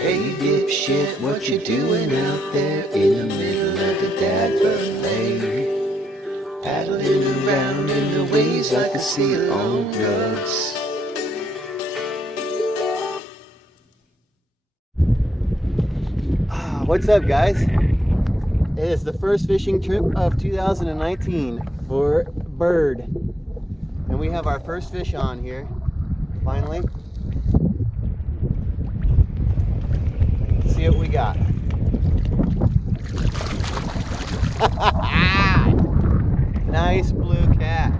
Hey dipshit, what you doing out there in the middle of the Dadburn Lake? Paddling around in the waves like a seal on drugs. What's up, guys? It is the first fishing trip of 2019 for Bird. And we have our first fish on here, finally. See what we got. Nice blue cat.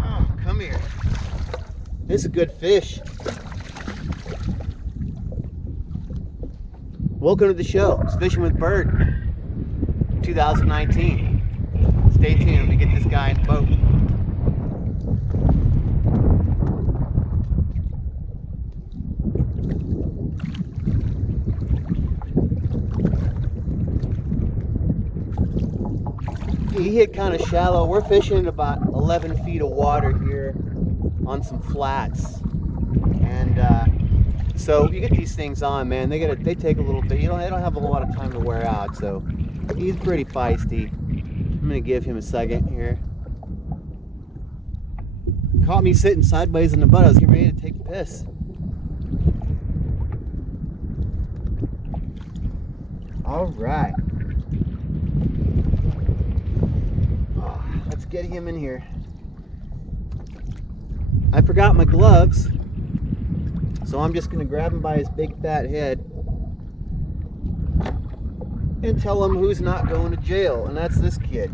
Oh, come here. This is a good fish. Welcome to the show. It's Fishing with Bird 2019. Stay tuned. We get this guy in the boat. He hit kind of shallow. We're fishing about 11 feet of water here on some flats, and so you get these things on, man. They take a little bit. They don't have a whole lot of time to wear out. So he's pretty feisty. I'm gonna give him a second here. Caught me sitting sideways in the butt. I was getting ready to take a piss. All right. Let's get him in here. I forgot my gloves, so I'm just going to grab him by his big fat head and tell him who's not going to jail, and that's this kid.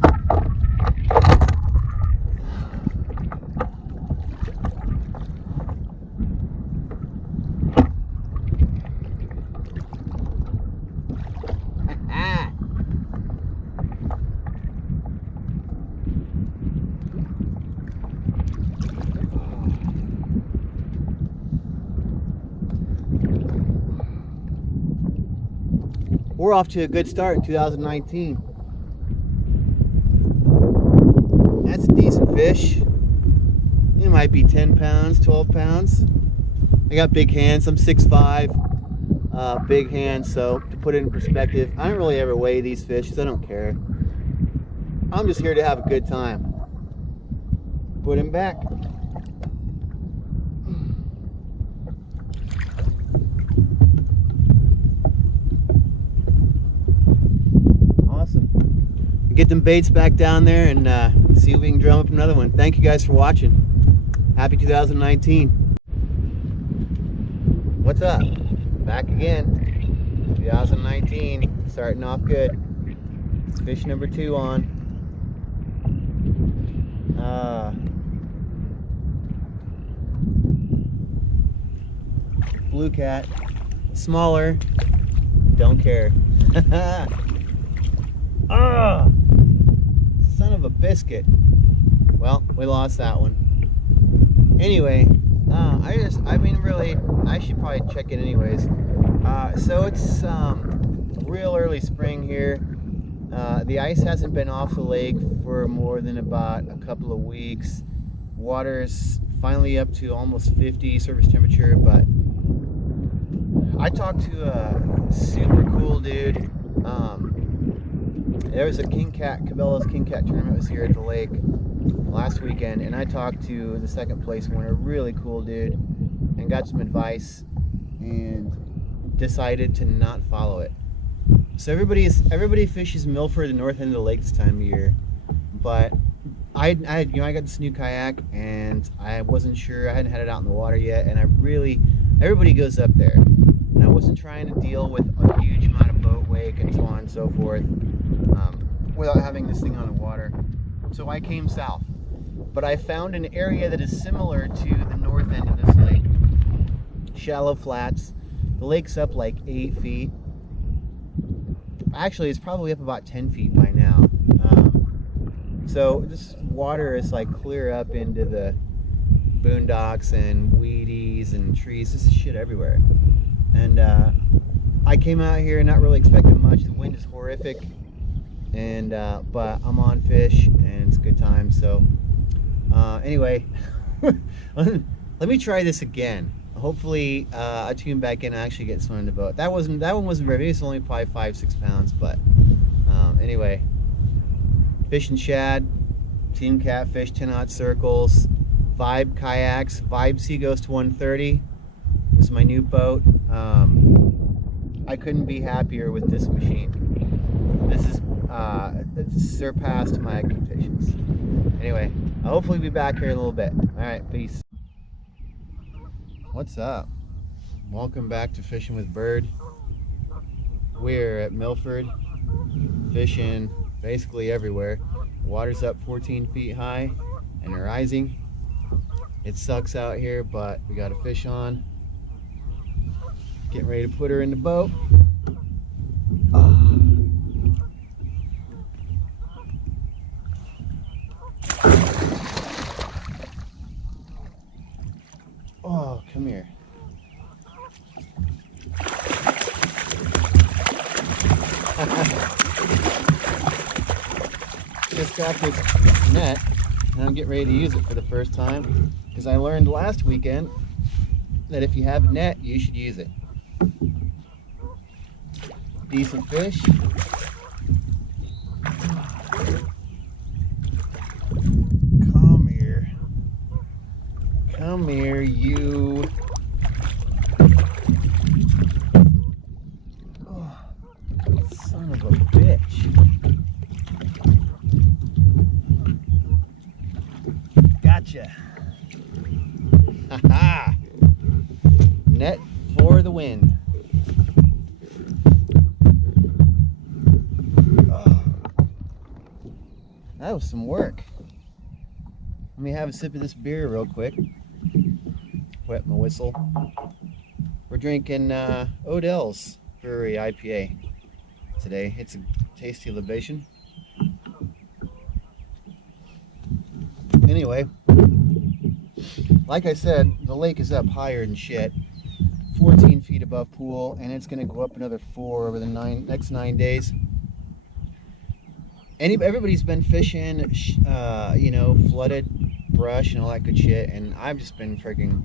We're off to a good start in 2019. That's a decent fish. It might be 10 pounds, 12 pounds. I got big hands. I'm 6'5", big hands. So to put it in perspective, I don't really ever weigh these fish because I don't care. I'm just here to have a good time. Put him back. Get them baits back down there and see if we can drum up another one. Thank you guys for watching. Happy 2019. What's up? Back again. 2019. Starting off good. Fish number 2 on. Blue cat. Smaller. Don't care. Ah! Son of a biscuit. Well, we lost that one. Anyway, I should probably check it anyways. So it's real early spring here. The ice hasn't been off the lake for more than about a couple of weeks. Water's finally up to almost 50 surface temperature, but I talked to a super cool dude. There was a Cabela's King Cat tournament was here at the lake last weekend, and I talked to the second place winner, really cool dude, and got some advice and decided to not follow it. So everybody fishes Milford, the north end of the lake this time of year, but I got this new kayak and I wasn't sure. I hadn't had it out in the water yet, and everybody goes up there, and I wasn't trying to deal with a huge amount of boat wake and so on and so forth. Without having this thing on the water. So I came south. But I found an area that is similar to the north end of this lake. Shallow flats. The lake's up like 8 feet. Actually, it's probably up about 10 feet by now. So this water is like clear up into the boondocks and weedies and trees. This is shit everywhere. And I came out here not really expecting much. The wind is horrific. And but I'm on fish and it's a good time. So anyway, let me try this again. hopefully I tune back in and actually get swimming the boat. That one wasn't very big. It's only probably 5-6 pounds, but anyway, fishing shad, team catfish, 10-aught circles, Vibe kayaks, Vibe Seaghost 130 was my new boat. I couldn't be happier with this machine. This is it's surpassed my expectations. Anyway, I'll hopefully be back here in a little bit. All right, peace. What's up? Welcome back to Fishing with Bird. We're at Milford, fishing basically everywhere. Water's up 14 feet high and rising. It sucks out here, but we got a fish on. Getting ready to put her in the boat. Oh, come here. Just got this net and I'm getting ready to use it for the first time because I learned last weekend that if you have a net, you should use it. Decent fish. Come here. Come here, you. Oh, son of a bitch. Gotcha. Ha-ha. Net for the win. Oh, that was some work. Let me have a sip of this beer real quick. Wet my whistle. We're drinking Odell's Brewery IPA today. It's a tasty libation. Anyway, like I said, the lake is up higher than shit. 14 feet above pool, and it's going to go up another 4 over the next 9 days. Everybody's been fishing, you know, flooded brush and all that good shit, and I've just been freaking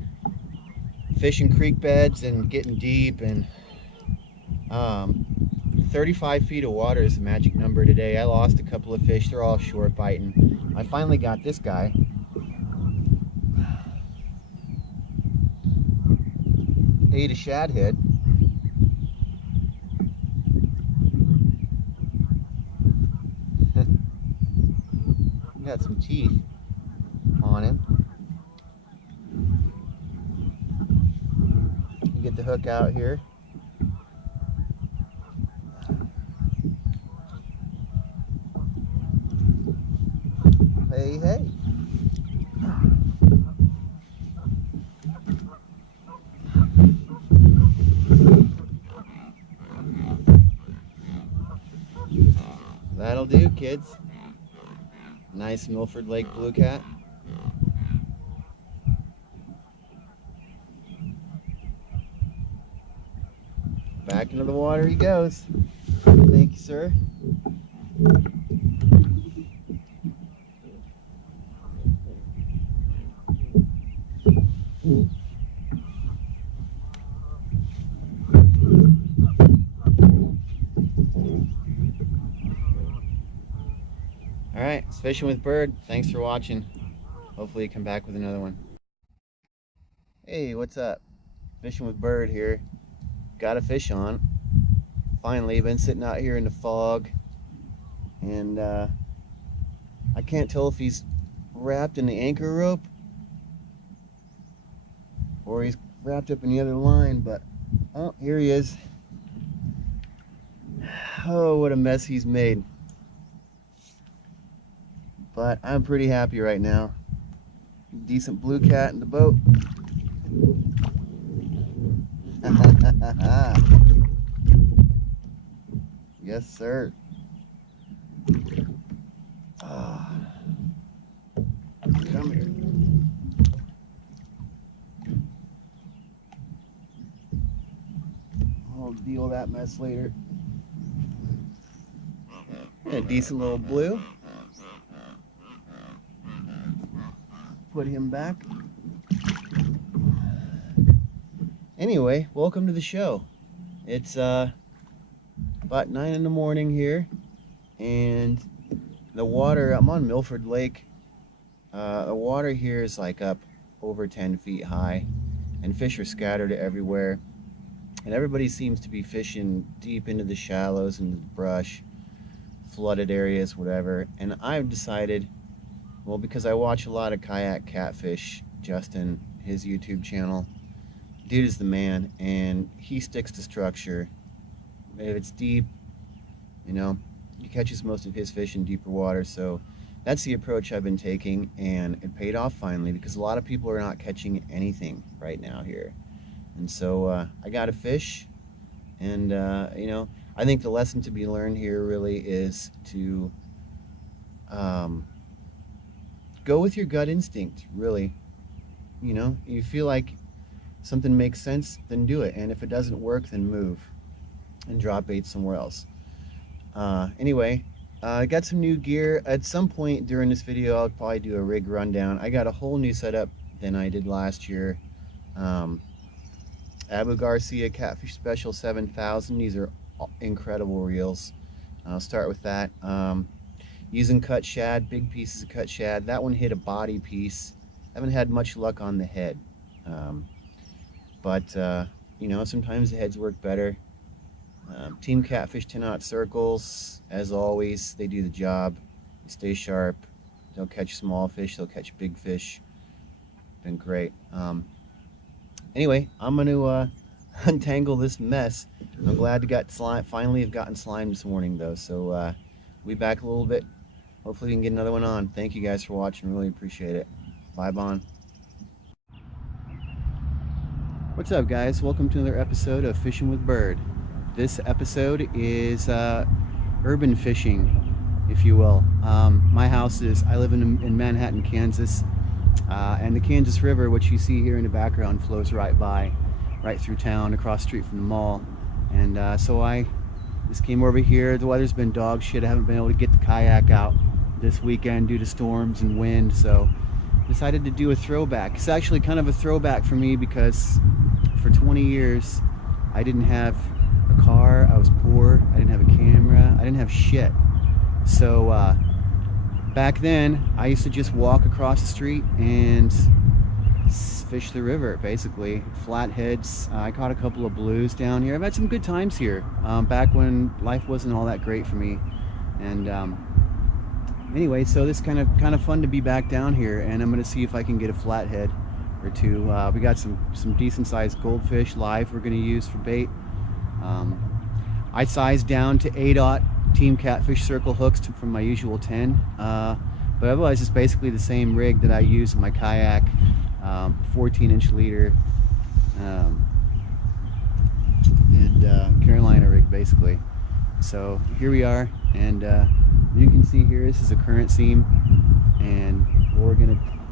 fishing creek beds and getting deep, and 35 feet of water is the magic number today. I lost a couple of fish. They're all short biting. I finally got this guy. Ate a shad head. Got some teeth on him. You get the hook out here. Hey, hey. That'll do, kids. Nice Milford Lake blue cat. Back into the water he goes. Thank you, sir. Alright, it's Fishing with Bird. Thanks for watching. Hopefully you come back with another one. Hey, what's up? Fishing with Bird here. Got a fish on. Finally, been sitting out here in the fog. And I can't tell if he's wrapped in the anchor rope or he's wrapped up in the other line, but oh, here he is. Oh, what a mess he's made. But I'm pretty happy right now. Decent blue cat in the boat. Yes, sir. Oh. Come here. I'll deal with that mess later. A decent little blue. Put him back. Anyway, welcome to the show. It's about 9 in the morning here, and the water, I'm on Milford Lake. The water here is like up over 10 feet high, and fish are scattered everywhere. And everybody seems to be fishing deep into the shallows and the brush, flooded areas, whatever. And I've decided, well, because I watch a lot of kayak catfish, Justin, his YouTube channel, dude is the man, and he sticks to structure. If it's deep, you know, he catches most of his fish in deeper water. So that's the approach I've been taking, and it paid off finally, because a lot of people are not catching anything right now here. And so I got a fish, and you know, I think the lesson to be learned here really is to go with your gut instinct, really. You know, you feel like something makes sense, then do it. And if it doesn't work, then move and drop bait somewhere else. Anyway, I got some new gear. At some point during this video, I'll probably do a rig rundown. I got a whole new setup than I did last year. Abu Garcia Catfish Special 7000. These are incredible reels. I'll start with that. Using cut shad, big pieces of cut shad. That one hit a body piece. Haven't had much luck on the head. But you know, sometimes the heads work better. Team Catfish 10-aught circles, as always, they do the job. They stay sharp. They'll catch small fish, they'll catch big fish. Been great. Anyway, I'm going to untangle this mess. I'm glad to finally have gotten slime this morning, though. So we'll be back a little bit. Hopefully we can get another one on. Thank you guys for watching. Really appreciate it. Bye, Bon. What's up, guys? Welcome to another episode of Fishing with Bird. This episode is urban fishing, if you will. My house is, I live in Manhattan, Kansas. And the Kansas River, which you see here in the background, flows right through town, across the street from the mall. And so I just came over here. The weather's been dog shit. I haven't been able to get the kayak out this weekend due to storms and wind, so decided to do a throwback. It's actually kind of a throwback for me because for 20 years I didn't have a car, I was poor, I didn't have a camera, I didn't have shit. So back then, I used to just walk across the street and fish the river, basically. Flatheads. I caught a couple of blues down here. I've had some good times here, back when life wasn't all that great for me. And anyway, so this kind of fun to be back down here, and I'm going to see if I can get a flathead or two. We got some decent sized goldfish live we're going to use for bait. I sized down to 8-aught Team Catfish circle hooks from my usual 10, but otherwise it's basically the same rig that I use in my kayak, 14-inch leader, and Carolina rig, basically. So here we are, and you can see here this is a current seam, and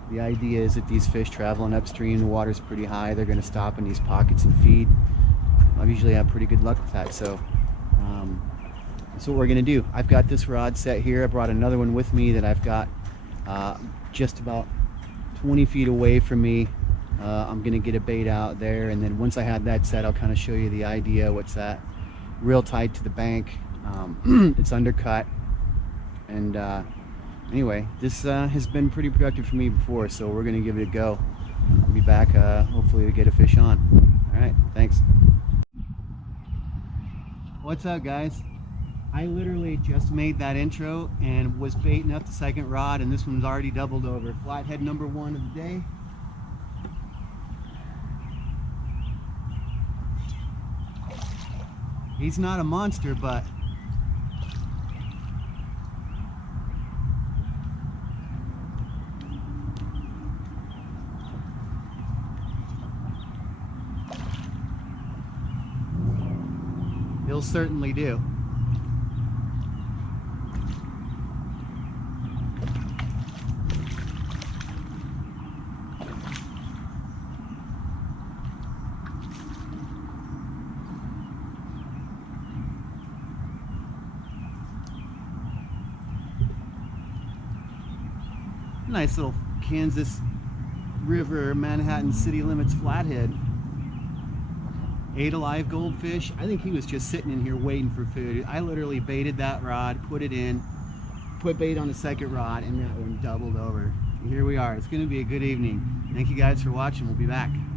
the idea is that these fish traveling upstream, the water's pretty high, they're going to stop in these pockets and feed. I usually have pretty good luck with that, so that's what we're going to do. I've got this rod set here. I brought another one with me that I've got just about 20 feet away from me. I'm going to get a bait out there, and then once I have that set, I'll kind of show you the idea. What's that? Real tight to the bank. It's undercut. And anyway, this has been pretty productive for me before, so we're going to give it a go. I'll be back hopefully to get a fish on. All right, thanks. What's up, guys? I literally just made that intro and was baiting up the second rod, and this one's already doubled over. Flathead number 1 of the day. He's not a monster, but he'll certainly do. Nice little Kansas River, Manhattan city limits flathead. ate a live goldfish. I think he was just sitting in here waiting for food. I literally baited that rod, put it in, put bait on the second rod, and that one doubled over. And here we are. It's going to be a good evening. Thank you guys for watching. We'll be back.